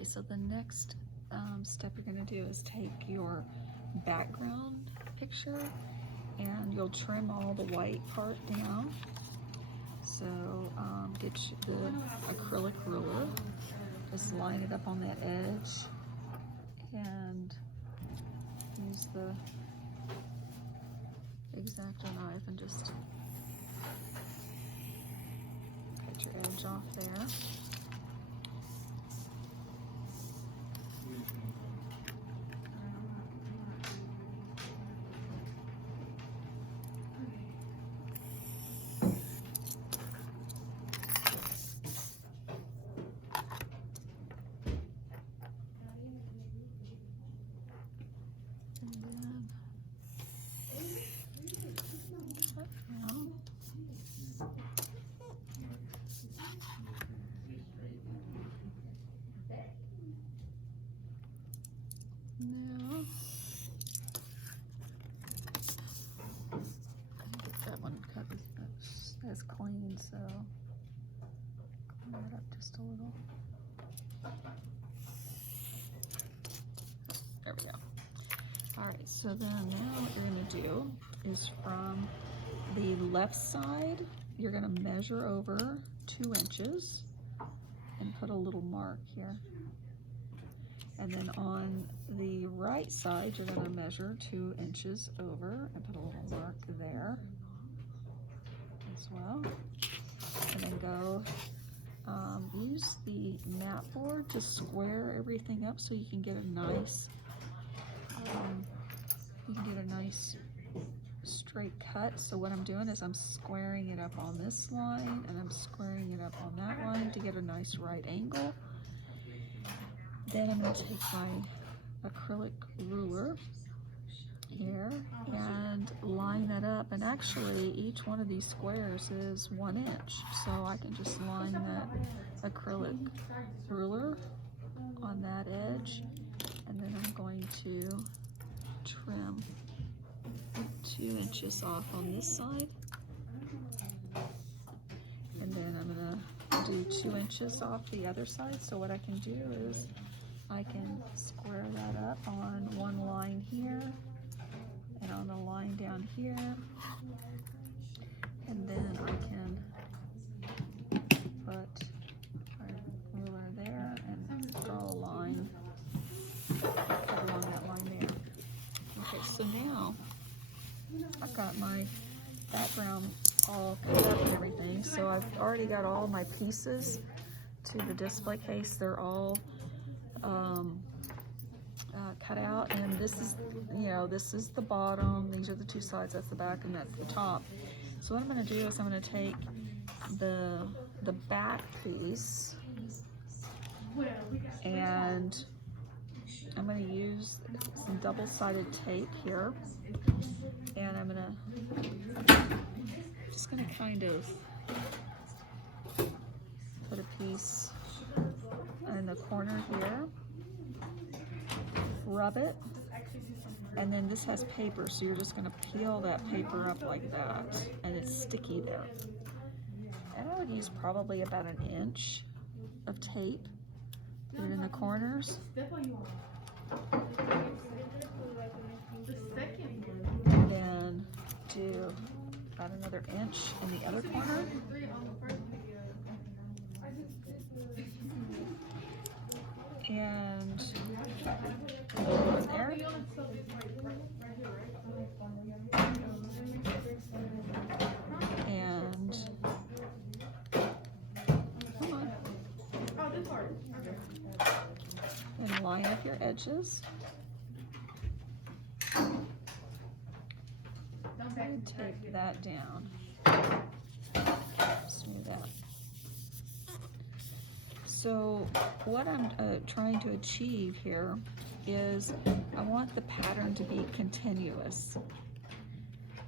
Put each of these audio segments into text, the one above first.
Okay, so the next step you're going to do is take your background picture and you'll trim all the white part down. So get the acrylic ruler, just line it up on that edge and use the X-Acto knife and just cut your edge off there. Now, get that one cut as clean, so clean that up just a little. There we go. All right, so then now what you're gonna do is from the left side, you're gonna measure over 2 inches and put a little mark here. And then on the right side, you're going to measure 2 inches over and put a little mark there as well. And then go use the mat board to square everything up so you can get a nice straight cut. So what I'm doing is I'm squaring it up on this line and I'm squaring it up on that line to get a nice right angle. Then I'm going to take my acrylic ruler here and line that up. And actually, each one of these squares is 1 inch. So I can just line that acrylic ruler on that edge. And then I'm going to trim 2 inches off on this side. And then I'm going to do 2 inches off the other side. So what I can do is I can square that up on one line here and on the line down here, and then I can put my ruler there and draw a line along that line there. Okay, so now I've got my background all cut up and everything, so I've already got all my pieces to the display case. They're all cut out, and this is, this is the bottom, these are the 2 sides, that's the back and that's the top. So what I'm going to do is I'm going to take the back piece and I'm going to use some double-sided tape here, and I'm just going to kind of put a piece in the corner here, rub it, and then this has paper, so you're just going to peel that paper up like that, and it's sticky there. And I would use probably about 1 inch of tape, put it in the corners, and do about another inch in the other corner. And over there. And come on. And line up your edges. And take that down. Smooth out. So what I'm trying to achieve here is I want the pattern to be continuous.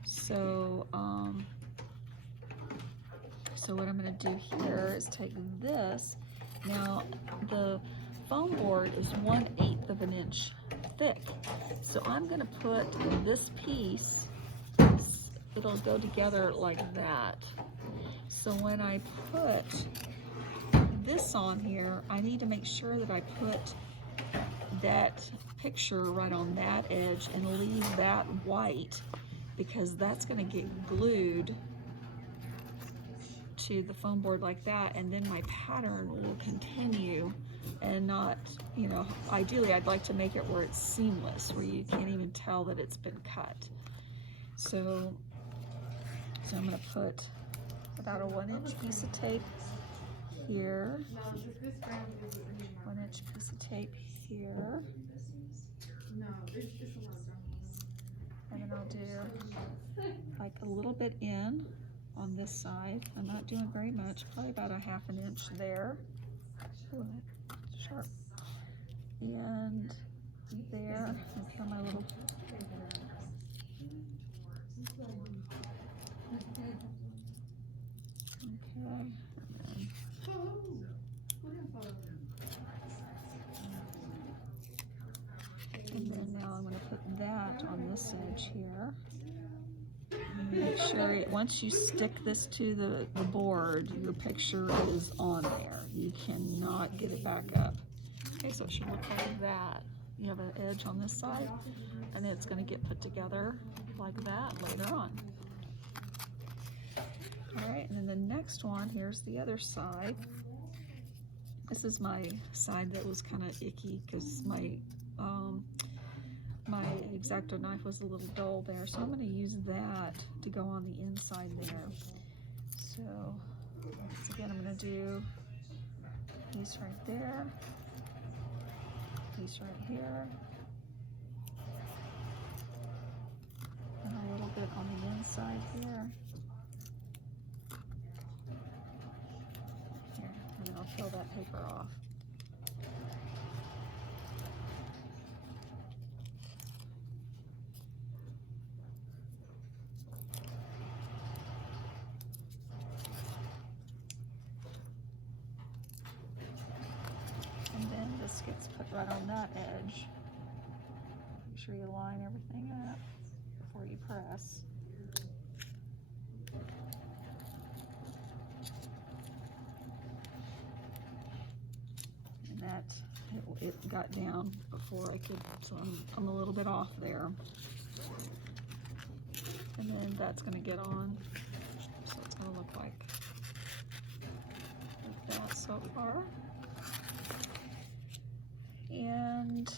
So so what I'm going to do here is take this. Now the foam board is 1/8 of an inch thick. So I'm going to put this piece, it'll go together like that. So when I put this on here, I need to make sure that I put that picture right on that edge and leave that white, because that's going to get glued to the foam board like that, and then my pattern will continue and not, you know, ideally I'd like to make it where it's seamless, where you can't even tell that it's been cut. So I'm going to put about a 1-inch piece of tape here, 1-inch piece of tape here, and then I'll do like a little bit in on this side. I'm not doing very much, probably about a 1/2 inch there. Ooh, sharp. And there, and here my little and then now I'm going to put that on this edge here. Make sure once you stick this to the board, your picture is on there. You cannot get it back up. Okay, so it should look like that. You have an edge on this side, and then it's going to get put together like that later on. Alright, and then the next one, here's the other side. This is my side that was kind of icky because my X-Acto knife was a little dull there, so I'm going to use that to go on the inside there. So once again, I'm going to do a piece right there, piece right here, and a little bit on the inside here. Here, and then I'll peel that paper off. This gets put right on that edge. Make sure you line everything up before you press. And that, it got down before I could, so I'm a little bit off there. And then that's going to get on, so it's going to look like that so far. And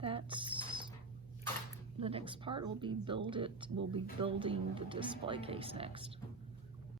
that's the next part. We'll be building the display case next.